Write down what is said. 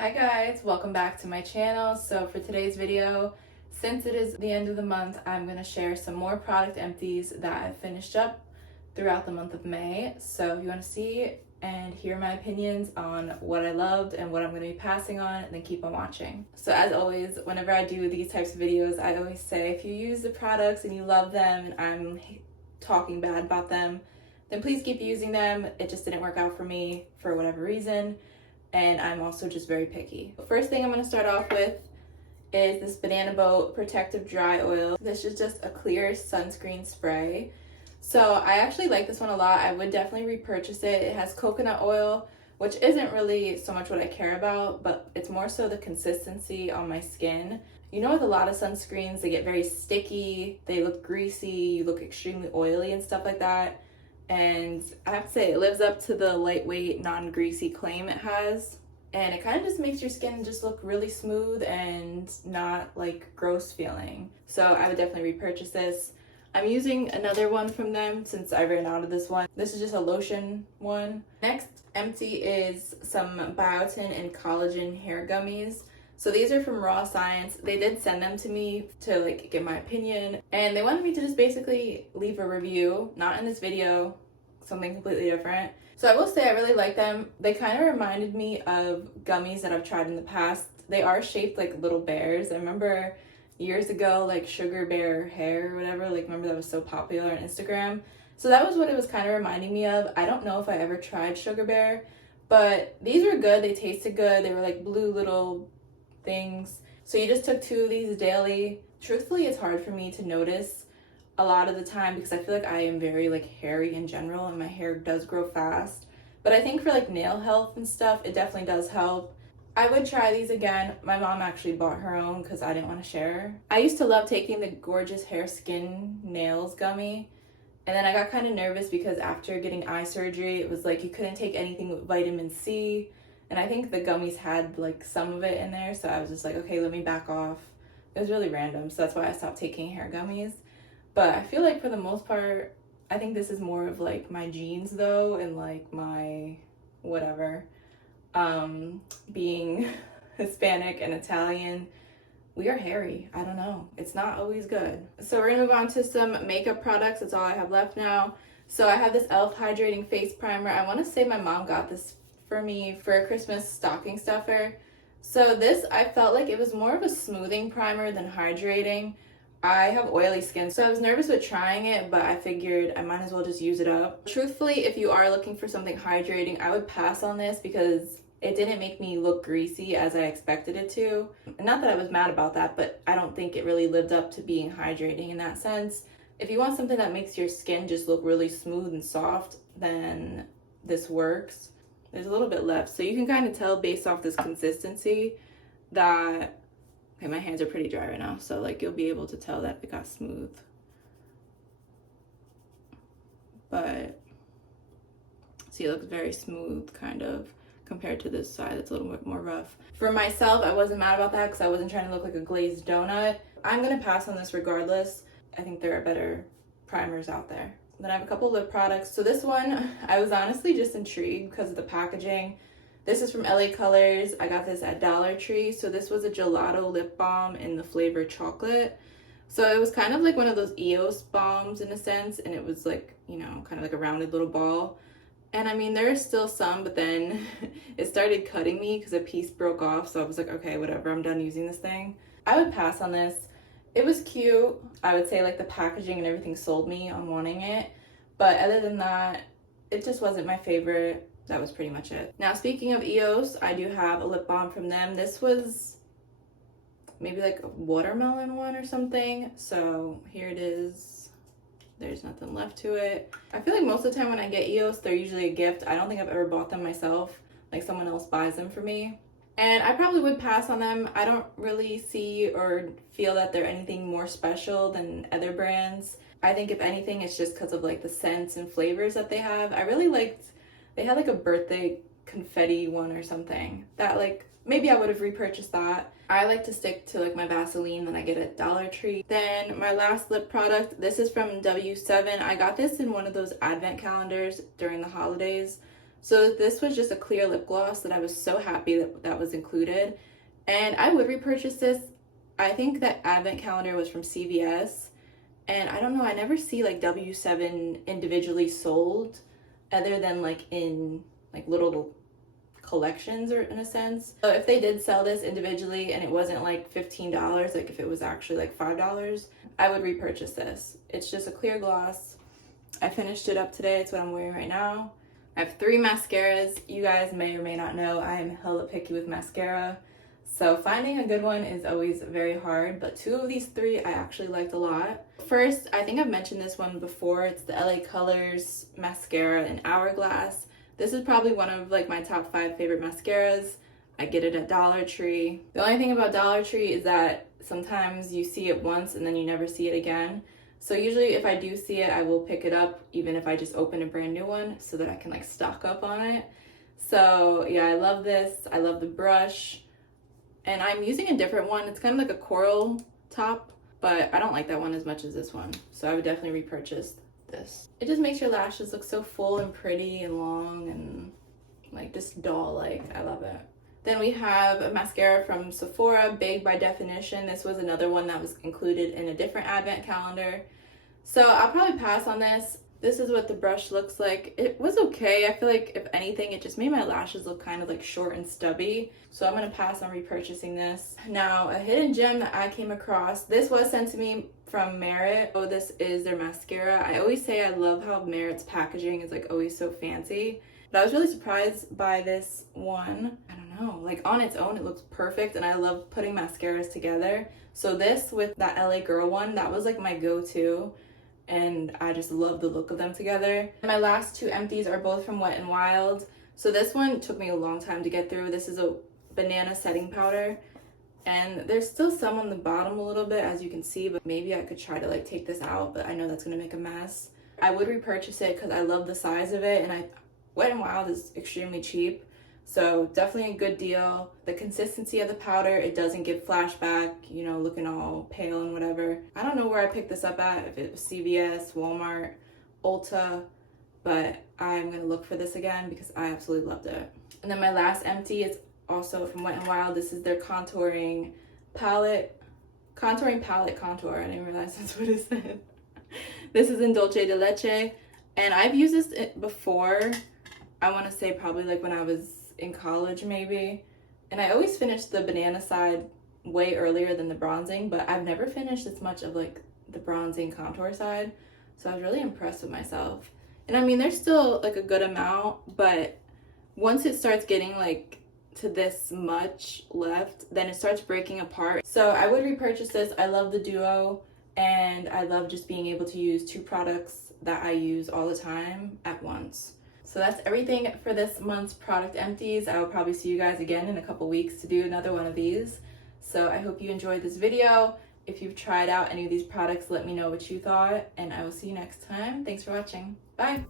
Hi guys, welcome back to my channel. So for today's video, since it is the end of the month, I'm going to share some more product empties that I've finished up throughout the month of May. So if you want to see and hear my opinions on what I loved and what I'm going to be passing on, then keep on watching. So as always, whenever I do these types of videos, I always say if you use the products and you love them and I'm talking bad about them, then please keep using them. It just didn't work out for me for whatever reason. And I'm also just very picky. The first thing I'm going to start off with is this Banana Boat Protective Dry Oil. This is just a clear sunscreen spray. So I actually like this one a lot. I would definitely repurchase it. It has coconut oil, which isn't really so much what I care about, but it's more so the consistency on my skin. You know, with a lot of sunscreens, they get very sticky, they look greasy, you look extremely oily and stuff like that. And I have to say, it lives up to the lightweight, non-greasy claim it has. And it kind of just makes your skin just look really smooth and not like gross feeling. So I would definitely repurchase this. I'm using another one from them since I ran out of this one. This is just a lotion one. Next empty is some biotin and collagen hair gummies. So these are from Raw Science. They did send them to me to like get my opinion, and they wanted me to just basically leave a review, not in this video, something completely different. So I will say I really like them. They kind of reminded me of gummies that I've tried in the past. They are shaped like little bears. I remember years ago, like Sugar Bear hair or whatever, like remember that was so popular on Instagram. So that was what it was kind of reminding me of. I don't know if I ever tried Sugar Bear, but these were good. They tasted good. They were like blue little things. So you just took 2 of these daily. Truthfully, it's hard for me to notice a lot of the time because I feel like I am very like hairy in general and my hair does grow fast. But I think for like nail health and stuff, it definitely does help. I would try these again. My mom actually bought her own because I didn't want to share. I used to love taking the Gorgeous Hair Skin Nails gummy. And then I got kind of nervous because after getting eye surgery, it was like you couldn't take anything with vitamin C. And I think the gummies had like some of it in there. So I was just like, okay, let me back off. It was really random. So that's why I stopped taking hair gummies. But I feel like for the most part, I think this is more of like my genes though. And like my whatever. Being Hispanic and Italian, we are hairy. I don't know. It's not always good. So we're gonna move on to some makeup products. That's all I have left now. So I have this e.l.f. Hydrating Face Primer. I want to say my mom got this for me for a Christmas stocking stuffer. So this, I felt like it was more of a smoothing primer than hydrating. I have oily skin, so I was nervous with trying it, but I figured I might as well just use it up. Truthfully, if you are looking for something hydrating, I would pass on this because it didn't make me look greasy as I expected it to. Not that I was mad about that, but I don't think it really lived up to being hydrating in that sense. If you want something that makes your skin just look really smooth and soft, then this works. There's a little bit left, so you can kind of tell based off this consistency that, okay, my hands are pretty dry right now, so like you'll be able to tell that it got smooth. But see, it looks very smooth kind of compared to this side that's a little bit more rough. For myself, I wasn't mad about that because I wasn't trying to look like a glazed donut. I'm gonna pass on this regardless. I think there are better primers out there. Then I have a couple lip products. So this one, I was honestly just intrigued because of the packaging. This is from LA Colors. I got this at Dollar Tree. So this was a gelato lip balm in the flavor chocolate. So it was kind of like one of those EOS balms in a sense. And it was like, you know, kind of like a rounded little ball. And I mean, there is still some, but then it started cutting me because a piece broke off. So I was like, okay, whatever, I'm done using this thing. I would pass on this. It was cute. I would say like the packaging and everything sold me on wanting it. But other than that, it just wasn't my favorite. That was pretty much it. Now, speaking of EOS, I do have a lip balm from them. This was maybe like a watermelon one or something. So here it is. There's nothing left to it. I feel like most of the time when I get EOS, they're usually a gift. I don't think I've ever bought them myself. Like someone else buys them for me. And I probably would pass on them. I don't really see or feel that they're anything more special than other brands. I think if anything, it's just because of like the scents and flavors that they have. I really liked, they had like a birthday confetti one or something that like, maybe I would have repurchased that. I like to stick to like my Vaseline that I get at Dollar Tree. Then my last lip product, this is from W7. I got this in one of those advent calendars during the holidays. So this was just a clear lip gloss that I was so happy that that was included. And I would repurchase this. I think that advent calendar was from CVS. And I don't know, I never see like W7 individually sold other than like in like little collections or in a sense. So if they did sell this individually and it wasn't like $15, like if it was actually like $5, I would repurchase this. It's just a clear gloss. I finished it up today. It's what I'm wearing right now. I have 3 mascaras. You guys may or may not know I am hella picky with mascara. So finding a good one is always very hard, but 2 of these 3 I actually liked a lot. First, I think I've mentioned this one before. It's the LA Colors mascara in Hourglass. This is probably one of like my top 5 favorite mascaras. I get it at Dollar Tree. The only thing about Dollar Tree is that sometimes you see it once and then you never see it again. So usually if I do see it, I will pick it up even if I just open a brand new one so that I can like stock up on it. So yeah, I love this. I love the brush. And I'm using a different one. It's kind of like a coral top, but I don't like that one as much as this one. So I would definitely repurchase this. It just makes your lashes look so full and pretty and long and like just doll-like. I love it. Then we have a mascara from Sephora, Big by Definition. This was another one that was included in a different advent calendar. So I'll probably pass on this. This is what the brush looks like. It was okay. I feel like if anything, it just made my lashes look kind of like short and stubby. So I'm gonna pass on repurchasing this. Now, a hidden gem that I came across. This was sent to me from Merit. Oh, this is their mascara. I always say I love how Merit's packaging is like always so fancy. But I was really surprised by this one. I don't know, like on its own, it looks perfect and I love putting mascaras together. So this with that LA Girl one, that was like my go-to. And I just love the look of them together. My last 2 empties are both from Wet n Wild. So this one took me a long time to get through. This is a banana setting powder. And there's still some on the bottom a little bit, as you can see, but maybe I could try to like take this out, but I know that's gonna make a mess. I would repurchase it because I love the size of it, and Wet n Wild is extremely cheap. So definitely a good deal. The consistency of the powder, it doesn't give flashback, you know, looking all pale and whatever. I don't know where I picked this up at, if it was CVS, Walmart, Ulta, but I'm gonna look for this again because I absolutely loved it. And then my last empty is also from Wet n Wild. This is their contouring palette. Contouring palette contour. I didn't realize that's what it said. This is in Dulce de Leche. And I've used this before. I want to say probably like when I was in college maybe, and I always finished the banana side way earlier than the bronzing, but I've never finished as much of like the bronzing contour side, so I was really impressed with myself. And I mean, there's still like a good amount, but once it starts getting like to this much left, then it starts breaking apart. So I would repurchase this. I love the duo, and I love just being able to use 2 products that I use all the time at once. So that's everything for this month's product empties. I will probably see you guys again in a couple weeks to do another one of these. So I hope you enjoyed this video. If you've tried out any of these products, let me know what you thought, and I will see you next time. Thanks for watching. Bye.